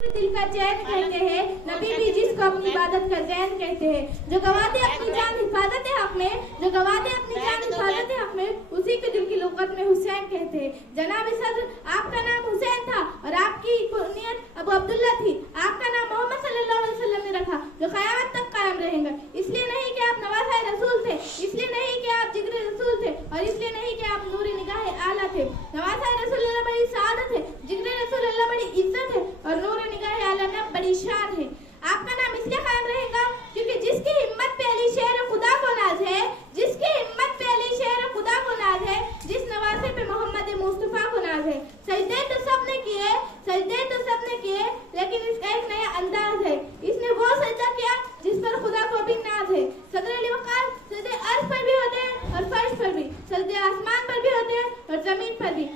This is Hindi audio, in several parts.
दिल का चैन कहते हैं, नबी भी जिसको अपनी इबादत का चैन कहते हैं। जो गवाते अपनी जान हिफाजत हक में, जो गवाते अपनी जान हिफाजत हक में, उसी को दिल की लुग़त में हुसैन कहते हैं। जनाब सदर, आपका नाम हुसैन था और आपकी कुनियत अबू अब्दुल्ला थी। आपका नाम मोहम्मद सल्लल्लाहु अलैहि वसल्लम ने रखा, जो क़यामत तक कायम रहेगा। इसलिए नहीं कि आप नवाज़े रसूल थे, इसलिए नहीं कि आप जिगरे रसूल थे, और इसलिए नहीं कि आप नूरी निगाह आला थे। नवाज़े रसूल अल्लाह बड़ी सादत है, जिगरे रसूल अल्लाह बड़ी इज्जत है, और नूर निगाह आला में बड़ी शान है। आपका नाम इसलिए कायम रहेगा क्योंकि जिसकी हिम्मत पे अली शेर खुदा को नाज है, जिसकी हिम्मत पे अली शेर खुदा को नाज है, जिस नवासे पे मोहम्मद मुस्तफा को नाज है। सजदे तो सबने किए, सजदे तो सबने किए, लेकिन इसका एक नया अंदाज है। इसने वो सजदा किया जिस पर खुदा को भी नाज है। सदर अली वक़ार सजदे अर्श पर भी होते हैं और फर्श पर भी, सजदे आसमान पर भी होते हैं और जमीन पर भी।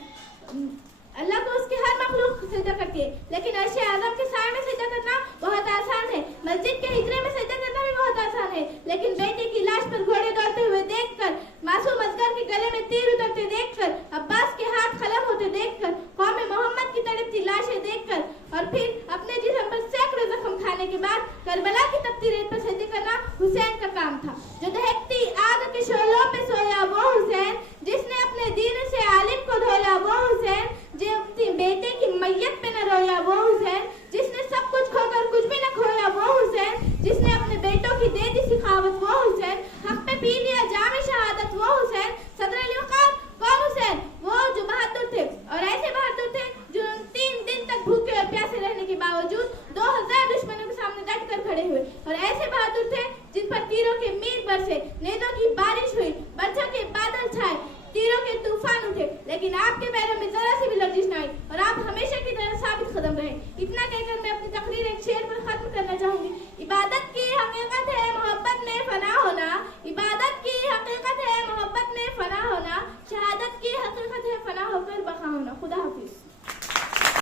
अल्लाह को उसकी हर मखलूक सजदा करती है, लेकिन अर्श आज़म के साए में सजदा करना बहुत आसान है। मस्जिद के हिजरे में सजदा करना भी बहुत आसान है, लेकिन बेटे की लाश पर घोड़े दौड़ते हुए देखकर, मासूम असगर के गले में तीर उतरते देखकर, अब्बास के हाथ खलम होते देखकर, कौम मोहम्मद की तड़पती लाशें देखकर, और फिर अपने जिस्म पर सैकड़ों जख्म खाने के बाद करबला की तपती रेत पर सजदे करना हुसैन का काम था। जो दहकती आग के शोलों पे सोया वो हुसैन, जिसने अपने दीन से आलिम को धोया वो हुसैन, जो अपनी बेटे की मैयत पे न रोया वो हुसैन, जिसने सब कुछ खोकर कुछ भी न खोया वो हुसैन, जिसने अपने बेटों की दे दी सिखावत वो हुसैन, हक पे पी लिया जाम शहादत वो हुसैन। सदर अली वक़ार कौन हुसैन? वो जो बहादुर थे, और ऐसे बहादुर थे जो 3 दिन तक भूखे और प्यासे रहने के बावजूद 2000 दुश्मनों के सामने डट कर खड़े हुए, और ऐसे बहादुर थे जिन पर तीरों के मीर बरसे, नेज़ों की बारिश हुई, बरछों के बादल छाए, तीरों के तूफान उठे, लेकिन आपके पैरों में जरा सी भी लर्जिश न आई, और आप हमेशा की तरह साबित कदम रहे। इतना कहकर मैं अपनी तकरीर एक शेर पर खत्म करना चाहूंगी। इबादत की हकीकत है मोहब्बत में फना होना, इबादत की हकीकत है मोहब्बत में फना होना, शहादत की हकीकत है फना होकर बका होना। खुदा हाफिज।